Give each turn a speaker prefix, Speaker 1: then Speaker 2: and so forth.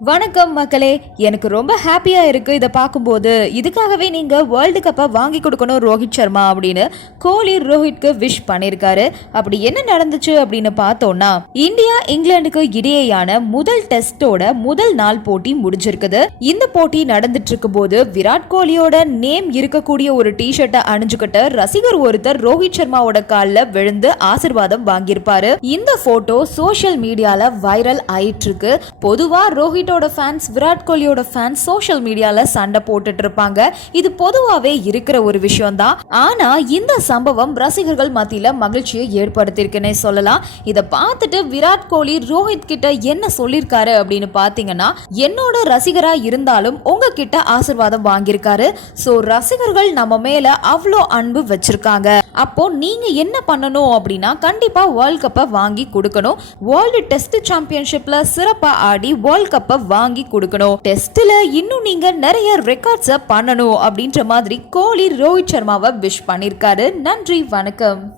Speaker 1: வணக்கம் மக்களே. எனக்கு ரொம்ப ஹாப்பியா இருக்கு இதை பார்க்கும்போது. இதுக்காகவே நீங்க வேர்ல்டு கப்பை வாங்கி கொடுக்கணும் ரோஹித் சர்மா அப்படின்னு கோலி ரோஹித்க்கு விஷ் பண்ணியிருக்காரு அப்படி என்ன நடந்துச்சு அப்படின்னு பார்த்தோம்னா இந்தியா இங்கிலாந்துக்கு இடையேயான முதல் டெஸ்டோட முதல் நாள் போட்டி முடிஞ்சிருக்குது. இந்த போட்டி நடந்துட்டு இருக்கும் போது விராட் கோலியோட நேம் இருக்கக்கூடிய ஒரு டிஷர்ட்டை அணிஞ்சுக்கிட்ட ரசிகர் ஒருத்தர் ரோஹித் சர்மாவோட காலில் விழுந்து ஆசிர்வாதம் வாங்கியிருப்பாரு. இந்த போட்டோ சோஷியல் மீடியால வைரல் ஆயிட்டு இருக்கு. பொதுவா ரோஹிட்டோட ஃபேன்ஸ் விராட் கோலியோட ஃபேன்ஸ் சோஷியல் மீடியாவில் சண்டை போட்டுட்டு இருப்பாங்க இது பொதுவாகவே இருக்கிற ஒரு விஷயம் தான் ஆனா இந்த சம்பவம் ரசிகர்கள் மத்தியில் மகிழ்ச்சியை ஏற்படுத்தியிருக்குன்னே சொல்லலாம். இதை பார்த்துட்டு விராட் கோலி ரோஹித் கிட்ட என்ன சொல்லியிருக்காரு அப்படின்னு பார்த்தீங்கன்னா என்னோட ரசிகராக இருந்தாலும் உங்ககிட்ட ஆசிர்வாதம் வாங்கியிருக்காரு. ஸோ ரசிகர்கள் நம்ம மேலே அவ்வளோ அன்பு வச்சிருக்காங்க. அப்போ நீங்க என்ன பண்ணணும் அப்படின்னா கண்டிப்பா வேர்ல்ட் கப்பை வாங்கி கொடுக்கணும். வேர்ல்டு டெஸ்ட் சாம்பியன்ஷிப்ல சிறப்பாக ஆடி வேர்ல்ட் கப்பை வாங்கி கொடுக்கணும். டெஸ்ட்ல இன்னும் நீங்க நிறைய ரெக்கார்ட்ஸை பண்ணணும் அப்படின்ற மாதிரி கோலி ரோஹித் சர்மாவை விஷ் பண்ணியிருக்காரு நன்றி வணக்கம்.